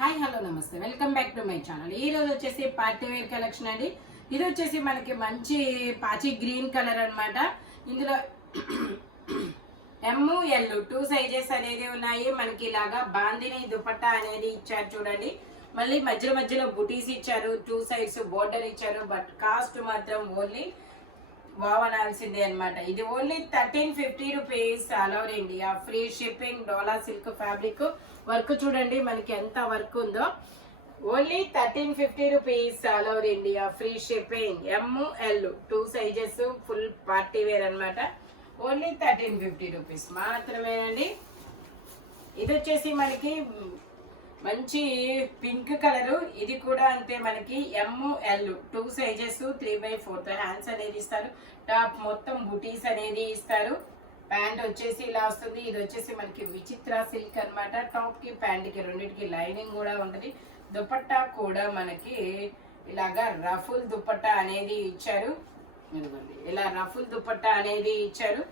Hi hello నమస్తే, welcome back to my channel. ఈ రోజు వచ్చేసి పార్టీ వేర్ కలెక్షన్ అండి. ఇది వచ్చేసి మనకి మంచి పాచి గ్రీన్ కలర్ అన్నమాట. ఇందులో ఎమ్ ఎల్ 2 సైజెస్ అనేది ఉన్నాయి. మనకి ఇలాగా బాందిని దుపట్టా అనేది ఇచ్చారు చూడండి. మళ్ళీ మధ్యలో బుటీస్ ఇచ్చారు, 2 సైడ్స్ బోర్డర్ ఇచ్చారు. బట్ కాస్ట్ మాత్రం ఓన్లీ వావ్ అనాల్సిందే అనమాట. ఇది only 1350 rupees, all over India, free shipping. Dola silk fabric work చూడండి మనకి ఎంత వర్క్ ఉందో. Only 1350 rupees, all over India, free shipping. ML 2 sizes, full party wear అనమాట. ఓన్లీ 1350 రూపీస్ మాత్రమేనండి. ఇది వచ్చేసి మనకి మంచి పింక్ కలరు. ఇది కూడా అంతే, మనకి ML 2 సైజెస్, 3/4 హ్యాండ్స్ అనేది ఇస్తారు. టాప్ మొత్తం బుటీస్ అనేది ఇస్తారు. ప్యాంట్ వచ్చేసి ఇలా వస్తుంది. ఇది వచ్చేసి మనకి విచిత్ర సిల్క్ అనమాట. టాప్ కి ప్యాంట్ కి రెండింటికి లైనింగ్ కూడా ఉంటుంది. దుపట్టా కూడా మనకి ఇలాగా రఫుల్ దుపట్టా అనేది ఇచ్చారు. ఇలా రఫుల్ దుపట్టా అనేది ఇచ్చారు.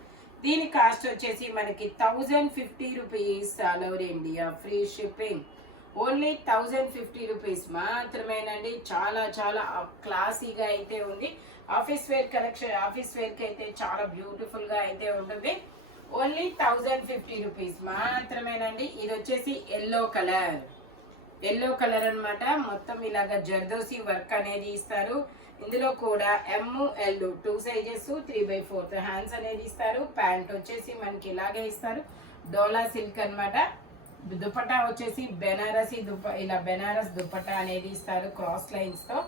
దీని కాస్ట్ వచ్చేసి మనకి 1050 rupees, all over India, free shipping. Only 1050 rupees మాత్రమేనండి. చాలా చాలా క్లాసీగా అయితే ఉంది. ఆఫీస్ వేర్ కలెక్షన్, ఆఫీస్ వేర్కి అయితే చాలా బ్యూటిఫుల్గా అయితే ఉంటుంది. ఓన్లీ 1050 రూపీస్ మాత్రమేనండి. ఇది వచ్చేసి ఎల్లో కలర్ అనమాట. మొత్తం ఇలాగా జర్దోసి వర్క్ అనేది ఇస్తారు. ఇందులో కూడా ML 2 సైజెస్, 3/4 హ్యాండ్స్ అనేది ఇస్తారు. ప్యాంట్ వచ్చేసి మనకి ఇలాగే ఇస్తారు. డోలా సిల్క్ అనమాట. దుపట్టా వచ్చేసి బెనారసి ఇలా బెనారస్ దుపట్టా అనేది ఇస్తారు క్రాస్ లైన్స్ తో.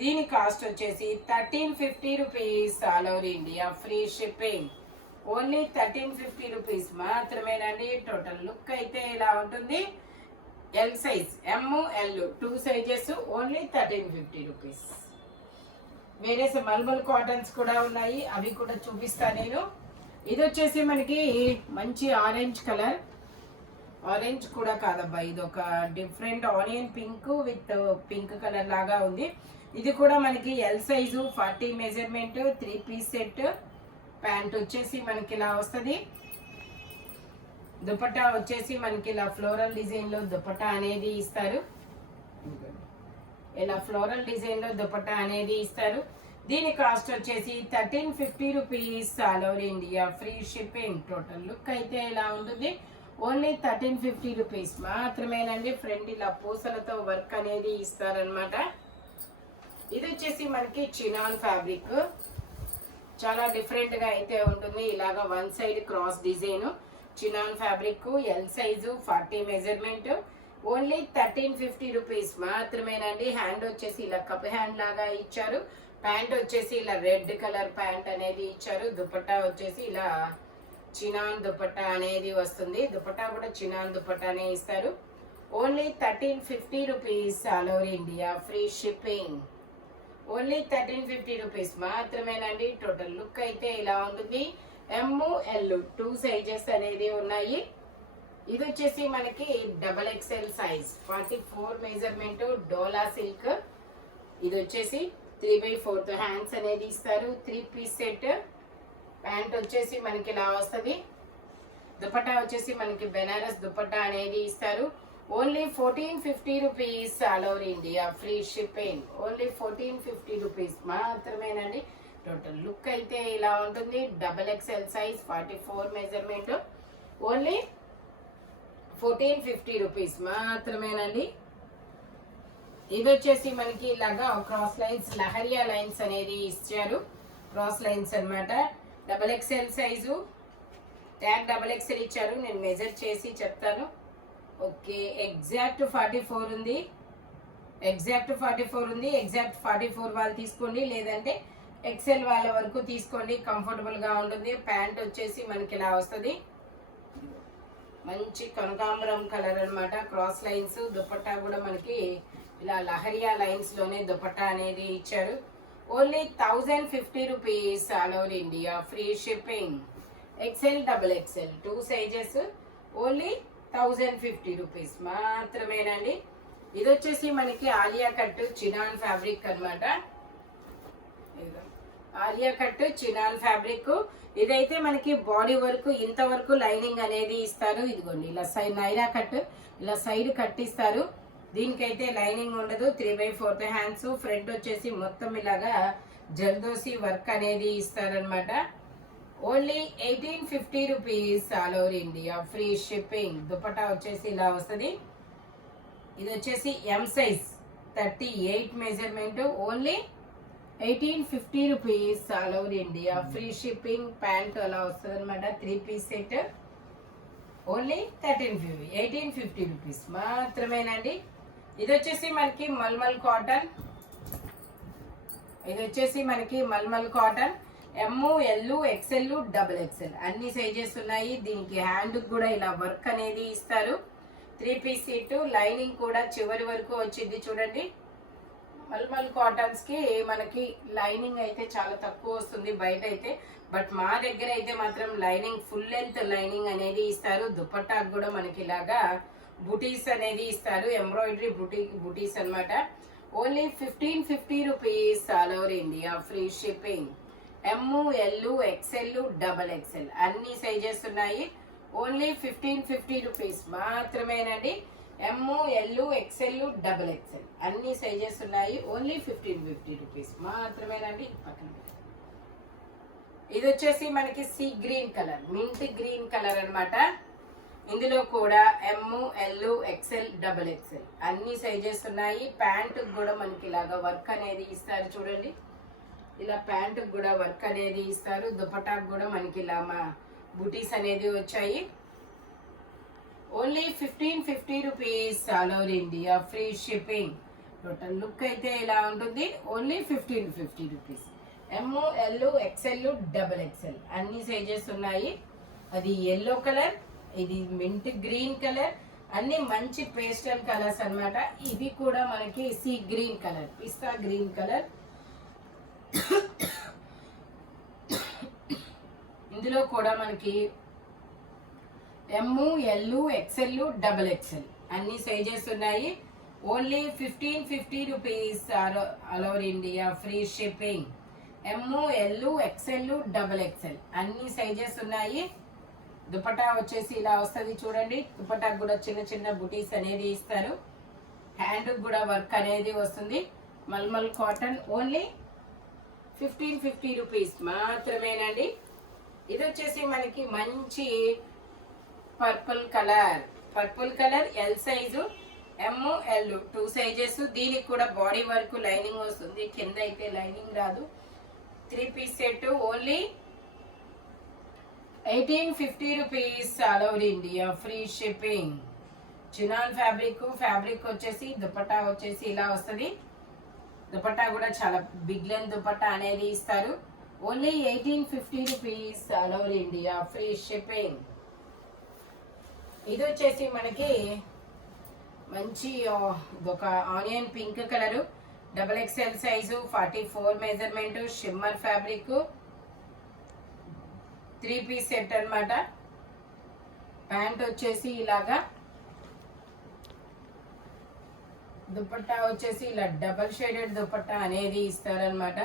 దీని కాస్ట్ వచ్చేసి 1350 rupees, all over India, free shipping. Only 1350 rupees మాత్రమేనండి. టోటల్ లుక్ అయితే ఇలా ఉంటుంది. L size, ML 2 sizes, only 1350 rupees. వేరే మల్మల్ కాటన్స్ కూడా ఉన్నాయి, అవి కూడా చూపిస్తాను నేను. ఇది వచ్చేసి మనకి మంచి ఆరెంజ్ కలర్. ఆరెంజ్ కూడా కాదబ్బా, ఇది ఒక different onion pink with pink colour లాగా ఉంది. ఇది కూడా మనకి L size, 40 measurement, 3 piece set. Pant వచ్చేసి మనకి ఇలా వస్తుంది. దుపట్టా వచ్చేసి మనకి ఇలా ఫ్లోరల్ డిజైన్ లో దుపట్టా అనేది ఇస్తారు. ఇలా ఫ్లోరల్ డిజైన్ లో దుపట్టా అనేది ఇస్తారు. దీని కాస్ట్ వచ్చేసి 1350 rupees, all over India, free shipping. Total look అయితే ఇలా ఉంటుంది. ఓన్లీ 1350 రూపీస్ మాత్రమేనండి. ఫ్రంట్ ఇలా పూసలతో వర్క్ అనేది ఇస్తారనమాట. ఇది వచ్చేసి మనకి చినాన్ ఫ్యాబ్రిక్. చాలా డిఫరెంట్ గా అయితే ఉంటుంది. ఇలాగా 1 side cross design. Chinon fabric, L size, 40 measurement. Only 1350 rupees మాత్రమేనండి. హ్యాండ్ వచ్చేసి ఇలా కప్ హ్యాండ్ లాగా ఇచ్చారు. ప్యాంట్ వచ్చేసి ఇలా రెడ్ కలర్ ప్యాంట్ అనేది ఇచ్చారు. దుపట్టా వచ్చేసి ఇలా చినాన్ దుపట్టా అనేది వస్తుంది. దుపట్టా కూడా చినాన్ దుపట్టానే ఇస్తారు. Only 1350 rupees, all over India, free shipping. Only 1350 rupees మాత్రమేనండి. టోటల్ లుక్ అయితే ఇలా ఉంటుంది. ML 2 సైజెస్ అనేది ఉన్నాయి. ఇది వచ్చేసి మనకి XXL సైజ్, 44 మెజర్మెంట్, డోలా సిల్క్. ఇది వచ్చేసి 3/4 హ్యాండ్స్ అనేది ఇస్తారు. 3 పీస్ సెట్. ప్యాంట్ వచ్చేసి మనకి ఇలా వస్తుంది. దుపట్టా వచ్చేసి మనకి బెనారస్ దుపట్టా అనేది ఇస్తారు. Only 1450 rupees, all over India, free shipping. Only 1450 rupees మాత్రమేనండి. టోటల్ లుక్ అయితే ఇలా ఉంటుంది. XXL size, 44 measurement. Only 1450 rupees మాత్రమేనండి. ఇది వచ్చేసి మనకి ఇలాగా క్రాస్ లైన్స్, లహరియా లైన్స్ అనేది ఇచ్చారు. క్రాస్ లైన్స్ అనమాట. XXL సైజు, ట్యాగ్ XXL ఇచ్చారు. నేను మెజర్ చేసి చెప్తాను. ఓకే, ఎగ్జాక్ట్ 44 ఉంది. ఎగ్జాక్ట్ 44 వాళ్ళు తీసుకోండి, లేదంటే XL వాళ్ళ వరకు తీసుకోండి, కంఫర్టబుల్ గా ఉంటుంది. ప్యాంట్ వచ్చేసి మనకి ఇలా వస్తుంది. మంచి కనకాంబరం కలర్ అనమాట. Cross lines. దుపట్టా కూడా మనకి ఇలా లహరియా లైన్స్ లోనే దుపట్టా అనేది ఇచ్చారు. Only 1050 rupees, all over India, free shipping. XL XXL 2 sizes, only 1050 rupees మాత్రమేనండి. ఇది వచ్చేసి మనకి ఆలియా కట్ చినాన్ ఫ్యాబ్రిక్ అనమాట. Alia cut chinon fabric. ఇదైతే మనకి బాడీ వర్క్ ఇంతవరకు లైనింగ్ అనేది ఇస్తారు. ఇదిగోండి ఇలా సైడ్ నైరా కట్, ఇలా సైడ్ కట్టిస్తారు. దీనికైతే లైనింగ్ ఉండదు. 3/4 హ్యాండ్స్. ఫ్రంట్ వచ్చేసి మొత్తం ఇలాగా జల్దోసి వర్క్ అనేది ఇస్తారనమాట. Only 1850 rupees all over India, free shipping. Dupatta వచ్చేసి ఇలా వస్తుంది. ఇది వచ్చేసి M size 38 measurement. Only 1850 rupees all over India, free shipping. Pant అలా వస్తుంది అనమాట. 3 పీస్ సెట్. ఓన్లీ 1850 రూపీస్ మాత్రమేనండి. ఇది వచ్చేసి మనకి మల్మల్ కాటన్. ఇది వచ్చేసి మనకి మల్మల్ కాటన్. ఎమ్, ఎల్, ఎక్స్ఎల్, XXL అన్ని సైజెస్ ఉన్నాయి. దీనికి హ్యాండ్ కూడా ఇలా వర్క్ అనేది ఇస్తారు. 3 పీస్ సెట్. లైనింగ్ కూడా చివరి వరకు వచ్చింది చూడండి. మల్మల్ కాటన్స్ కి మనకి లైనింగ్ అయితే చాలా తక్కువ వస్తుంది బయట అయితే. బట్ మా దగ్గర అయితే మాత్రం లైనింగ్ ఫుల్ లెంత్ లైనింగ్ అనేది ఇస్తారు. దుపట్టాకు కూడా మనకి ఇలాగా బుటీస్ అనేది ఇస్తారు. ఎంబ్రాయిడరీ బుటీస్ అనమాట. Only 1550 rupees all over India, free shipping. M, L, XXL, XXL అన్ని సైజెస్ ఉన్నాయి. ఓన్లీ 1550 రూపీస్ మాత్రమేనండి. ఎమ్, ఎల్, XXL, XXL అన్ని సైజెస్ ఉన్నాయి. ఓన్లీ 1550 రూపీస్ మాత్రమేనండి. పక్కన ఇది వచ్చేసి మనకి sea green colour, mint green colour అనమాట. ఇందులో కూడా ఎమ్, ఎల్, XXL, XXL అన్ని సైజెస్ ఉన్నాయి. ప్యాంట్ కూడా మనకి ఇలాగా వర్క్ అనేది ఇస్తారు చూడండి. ఇలా ప్యాంట్ కూడా వర్క్ అనేది ఇస్తారు. దుపట్టాకు కూడా మనకి ఇలా మా బూటీస్ అనేది వచ్చాయి. Only 1550 rupees all over India, free shipping. Total look అయితే ఇలా ఉంటుంది. Only 1550 rupees. M, L, XXL, XXL అన్ని సైజెస్ ఉన్నాయి. అది ఎల్లో కలర్, ఇది మింట్ గ్రీన్ కలర్, అన్ని మంచి పేస్టల్ కలర్స్ అన్నమాట. ఇది కూడా మనకి సీ గ్రీన్ కలర్, పిస్తా గ్రీన్ కలర్. ఇందులో కూడా మనకి ఎమ్, ఎల్, XXL, XXL అన్ని సైజెస్ ఉన్నాయి. Only 1550 rupees all over India, free shipping. M, L, XXL, XXL అన్ని సైజెస్ ఉన్నాయి. దుపట్టా వచ్చేసి ఇలా వస్తుంది చూడండి. దుపట్టాకు కూడా చిన్న చిన్న బుటీస్ అనేది ఇస్తారు. హ్యాండ్ కూడా వర్క్ అనేది వస్తుంది. మల్మల్ కాటన్. ఓన్లీ 1550 రూపీస్ మాత్రమేనండి. ఇది వచ్చేసి మనకి మంచి పర్పుల్ కలర్ ఎల్ సైజు, ఎమ్, ఎల్ 2 సైజెస్. దీనికి కూడా బాడీ వర్క్ లైనింగ్ వస్తుంది. కింద అయితే లైనింగ్ రాదు. 3 piece set. Only 1850 rupees all over India, free shipping. Chinon fabric వచ్చేసి దుపట్టా వచ్చేసి ఇలా వస్తుంది. దుపట్టా కూడా చాలా బిగ్ లెంత్ దుపట్టా అనేది ఇస్తారు. Only 1850 rupees all over India, free shipping. ఇది వచ్చేసి మనకి మంచి ఒక onion pink colour, XXL size, 44 measurement, shimmer fabric, 3 piece set అన్నమాట. ప్యాంట్ వచ్చేసి ఇలాగా, దుపట్టా వచ్చేసి ఇలా డబల్ షేడెడ్ దుపట్టా అనేది ఇస్తారనమాట.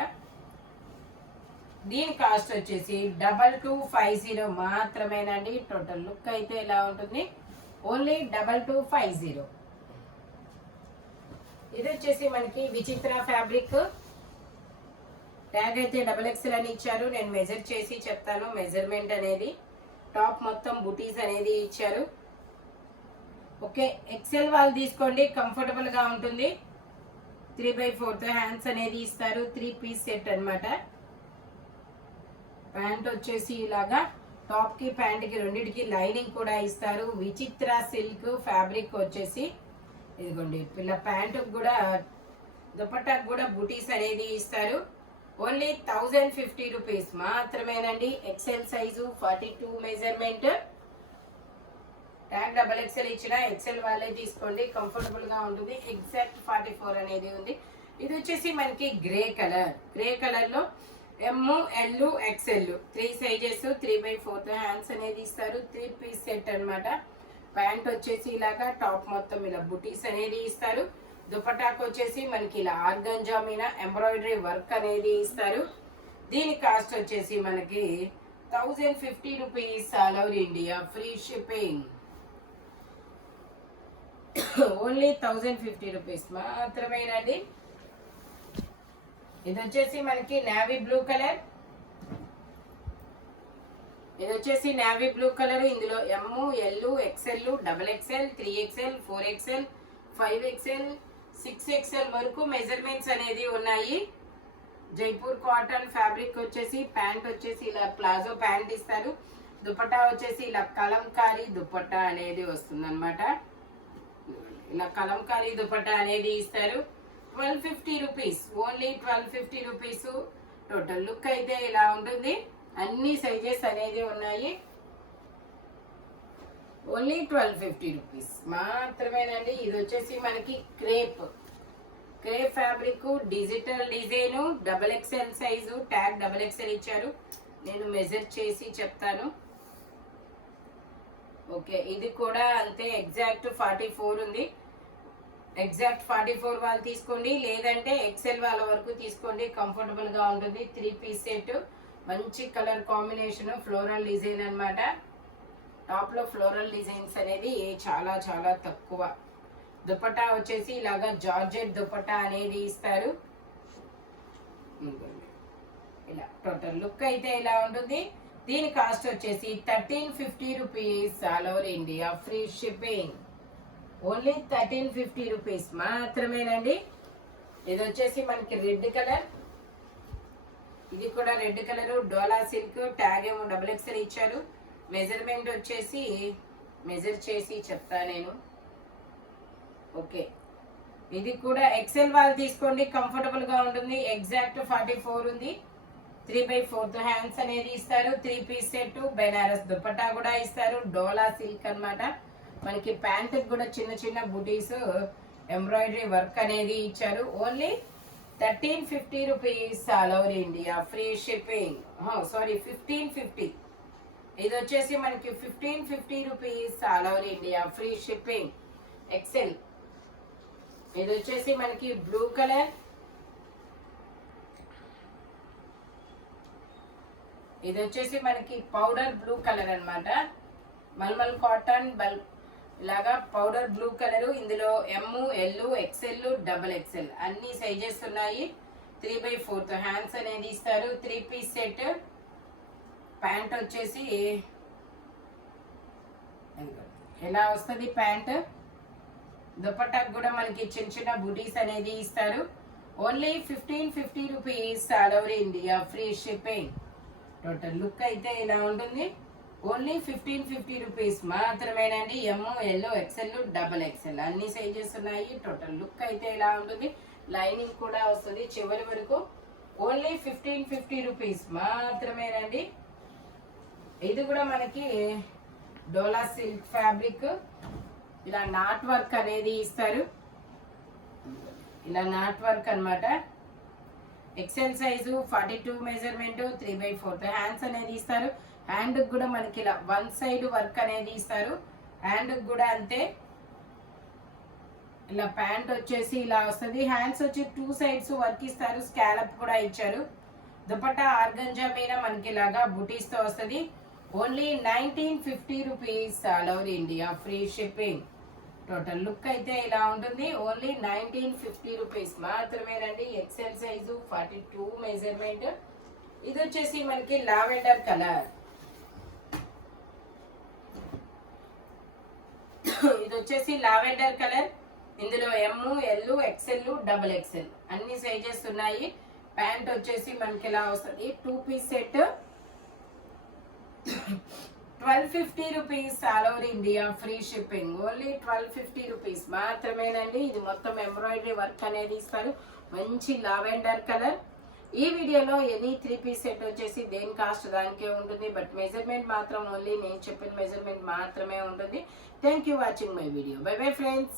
దీని కాస్ట్ వచ్చేసి 2250 మాత్రమేనండి. టోటల్ లుక్ అయితే ఇలా ఉంటుంది. ఓన్లీ 2250. ఇది వచ్చేసి మనకి విచిత్ర ఫ్యాబ్రిక్. ట్యాగ్ అయితే XXL అని ఇచ్చారు. నేను మెజర్ చేసి చెప్తాను మెజర్మెంట్ అనేది. టాప్ మొత్తం బుటీస్ అనేది ఇచ్చారు. ఓకే, XL వాళ్ళు తీసుకోండి, కంఫర్టబుల్ గా ఉంటుంది. 3/4 హ్యాండ్స్ అనేది ఇస్తారు. 3 పీస్ సెట్ అన్నమాట. ప్యాంట్ వచ్చేసి ఇలాగా టాప్ కి ప్యాంట్ కి రెండింటికి లైనింగ్ కూడా ఇస్తారు. విచిత్ర సిల్క్ ఫ్యాబ్రిక్ వచ్చేసి ఇదిగోండి. పిల్ల ప్యాంటు కూడా దుపట్టాకు కూడా బుటీస్ అనేది ఇస్తారు. ఓన్లీ 1050 రూపీస్ మాత్రమేనండి. XL size, 42 measurement. Tag XXL ఇచ్చిన XL వాళ్ళే తీసుకోండి, కంఫర్టబుల్ గా ఉంటుంది. ఎగ్జాక్ట్ 44 అనేది ఉంది. ఇది వచ్చేసి మనకి గ్రే కలర్ లో ఎమ్, ఎల్, XL 3 సైజెస్, 3/4 హ్యాండ్స్ అనేది ఇస్తారు. 3 పీస్ సెట్ అన్నమాట. ప్యాంట్ వచ్చేసి ఇలాగా టాప్ మొత్తం ఇలా బుటీస్ అనేది ఇస్తారు. దుపట్టాకు వచ్చేసి మనకి ఇలా ఆర్గంజా మీద ఎంబ్రాయిడరీ వర్క్ అనేది ఇస్తారు. దీని కాస్ట్ వచ్చేసి మనకి 1050 rupees all over India, free shipping. Only 1050 rupees మాత్రమేనండి. ఇది వచ్చేసి మనకి నేవీ బ్లూ కలర్. ఇది వచ్చేసి నేవీ బ్లూ కలర్. ఇందులో M, L, XL, double XL, 3XL, 4XL, 5XL, 6XL వరకు మెజర్మెంట్స్ అనేది ఉన్నాయి. జైపూర్ కాటన్ ఫ్యాబ్రిక్ వచ్చేసి ప్యాంట్ వచ్చేసి ఇలా ప్లాజో ప్యాంట్ ఇస్తారు. దుపట్టా వచ్చేసి ఇలా కలంకారీ దుపట్టా అనేది వస్తుంది అనమాట. ఇలా కలంకారీ దుపట్టా అనేది ఇస్తారు. 1250 rupees, only 1250 rupees. Total look అయితే ఇలా ఉంటుంది. అన్ని సైజెస్ అనేది ఉన్నాయి. ఓన్లీ 1250 రూపీస్ మాత్రమేనండి. ఇది వచ్చేసి మనకి crepe fabric, digital design, XXL size, tag XXL ఇచ్చారు. నేను మెజర్ చేసి చెప్తాను. ఓకే, ఇది కూడా అంతే, ఎగ్జాక్ట్ 44 ఉంది. ఎగ్జాక్ట్ 44 వాళ్ళు తీసుకోండి, లేదంటే XL వాళ్ళ వరకు తీసుకోండి, కంఫర్టబుల్ గా ఉంటుంది. 3 పీస్ సెట్, మంచి కలర్ కాంబినేషన్, ఫ్లోరల్ డిజైన్ అన్నమాట. టాప్ లో ఫ్లోరల్ డిజైన్స్ అనేది చాలా చాలా తక్కువ. దుపట్టా వచ్చేసి ఇలాగా జార్జెట్ దుపట్టా అనేది ఇస్తారు. ఇలా టోటల్ లుక్ అయితే ఇలా ఉంటుంది. దీని కాస్ట్ వచ్చేసి 1350 rupees, all over India free shipping. Only 1350 rupees మాత్రమేనండి. ఇది వచ్చేసి మనకి రెడ్ కలర్. ఇది కూడా red colour, dola silk, tag ఏమో XXL ఇచ్చారు. మెజర్మెంట్ వచ్చేసి మెజర్ చేసి చెప్తా నేను. ఓకే, ఇది కూడా XL వాళ్ళు తీసుకోండి, కంఫర్టబుల్ గా ఉంటుంది. ఎగ్జాక్ట్ 44 ఉంది. 3/4 హ్యాండ్స్ అనేది ఇస్తారు. 3 పీస్ సెట్, బెనారస్ దుపట్టా కూడా ఇస్తారు. డోలా సిల్క్ అన్నమాట. మనకి ప్యాంట్ కూడా చిన్న చిన్న బుటీస్, ఎంబ్రాయిడరీ వర్క్ అనేది ఇచ్చారు. Only 1350 rupees, all over India free shipping. Sorry, 1550. ఇది వచ్చేసి మనకి 1550 rupees, all over India free shipping. XL. ఇది వచ్చేసి మనకి బ్లూ కలర్. ఇది వచ్చేసి మనకి పౌడర్ బ్లూ కలర్ అన్నమాట. మల్మల్ కాటన్ ఇలాగా పౌడర్ బ్లూ కలర్. ఇందులో ఎమ్, ఎల్, XL, XXL అన్ని సైజెస్ ఉన్నాయి. 3/4 హ్యాండ్స్ అనేది ఇస్తారు. 3 పీస్ సెట్. ప్యాంట్ వచ్చేసి ఎలా వస్తుంది ప్యాంట్. దుపట్టాకు కూడా మనకి చిన్న చిన్న బుటీస్ అనేది ఇస్తారు. Only 1550 rupees, all over India free shipping. Total look అయితే ఇలా ఉంటుంది. ఓన్లీ 1550 రూపీస్ మాత్రమేనండి. ఎమ్, ఎల్, XL, XXL అన్ని సైజెస్ ఉన్నాయి. టోటల్ లుక్ అయితే ఇలా ఉంటుంది. లైనింగ్ కూడా వస్తుంది చివరి వరకు. ఓన్లీ 1550 రూపీస్ మాత్రమేనండి. ఇది కూడా మనకి డోలా సిల్క్ ఫ్యాబ్రిక్. ఇలా నాట్ వర్క్ అనేది ఇస్తారు. ఇలా నాట్ వర్క్ అన్నమాట. XL సైజు, 42 మెజర్మెంట్, 3/4 హ్యాండ్స్ అనేది ఇస్తారు. హ్యాండ్ కూడా మనకి ఇలా 1 సైడ్ వర్క్ అనేది ఇస్తారు. హ్యాండ్ కూడా అంతే. ఇలా ప్యాంట్ వచ్చేసి ఇలా వస్తుంది. హ్యాండ్స్ వచ్చి 2 సైడ్స్ వర్క్ ఇస్తారు. స్కాలప్ కూడా ఇచ్చారు. దుపట్టా ఆర్గంజా మీద మనకి ఇలాగా బుటీస్ తో వస్తుంది. Only 1950 rupees, all over India free shipping. Total look అయితే ఇలా ఉంటుంది. ఓన్లీ 1950 రూపీస్ మాత్రమేనండి. XL size, 42 measurement. ఇది వచ్చేసి మనకి లావెండర్ కలర్. ఇది వచ్చేసి లావెండర్ కలర్. ఇందులో ఎమ్, ఎల్, XL, XXL అన్ని సైజెస్ ఉన్నాయి. ప్యాంట్ వచ్చేసి మనకి ఇలా వస్తుంది. 2 piece set. 1250 rupees, all over India free shipping. Only 1250 rupees మాత్రమేనండి. ఇది మొత్తం ఎంబ్రాయిడరీ వర్క్ అనేది ఇస్తారు. మంచి లావెండర్ కలర్. ఈ వీడియోలో ఎనీ 3 పీస్ సెట్ వచ్చేసి దేని కాస్ట్ దానికే ఉంటుంది. బట్ మెజర్మెంట్ మాత్రం ఓన్లీ నేను చెప్పిన మెజర్మెంట్ మాత్రమే ఉంటుంది. Thank you watching my video. By bye friends.